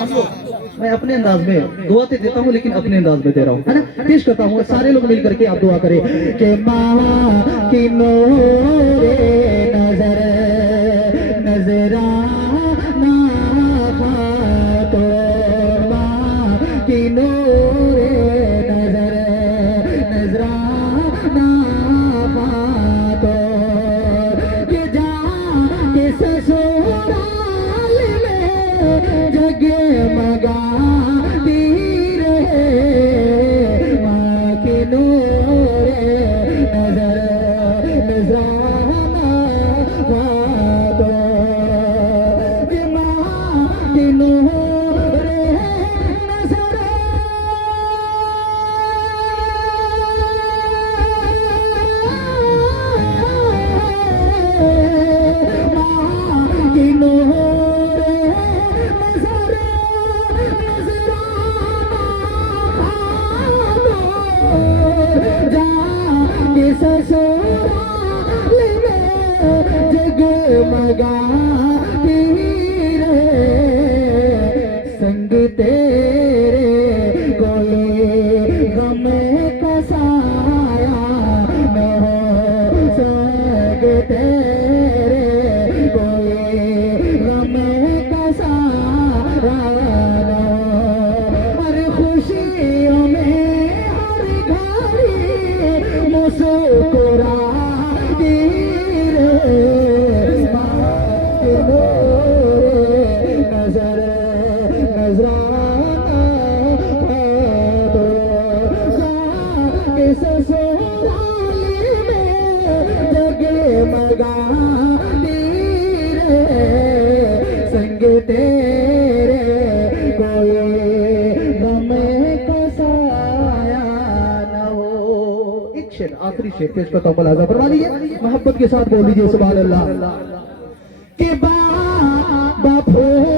मैं अपने अंदाज में दुआ तो देता हूँ, लेकिन अपने अंदाज में दे रहा हूँ, है ना। पेश करता हूँ, सारे लोग मिल करके आप दुआ करें कि माँ की नूरे नजर नजराना तो माँ की नूरे नजर नजराना तो कि जा के ससुराल में जगमगा जगमगा संग तेरे कोई गम का साया न हो, संग तेरे कोई गम का साया न हो। हर खुशियों में हर घड़ी मुस्कुरा संग तेरे कोई गम को साया न हो। एक शेर, आखिरी शेर पेश करता हूँ, मुलाज़ा फरमा लीजिए, मोहब्बत के साथ बोल लीजिए सुभान अल्लाह। कि बाबा फूल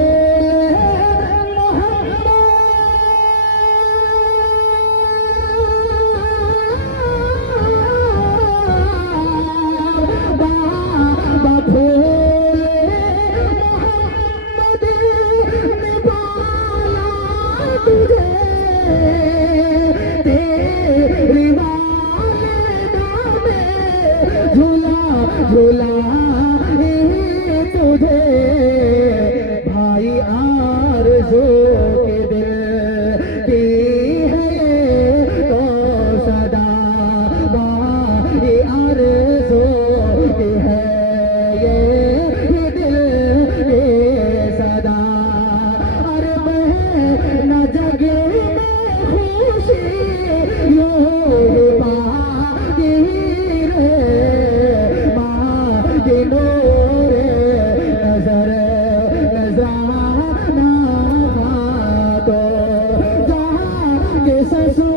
तुझे भाई आरज़ू के दिल की है तो सदा, भाई आरज़ू की है ये दिल की सदा। अरे मैं न जगे में खुशी यूं पागी रे माँ की नूरे नजर नजराना तो जहाँ के ससुर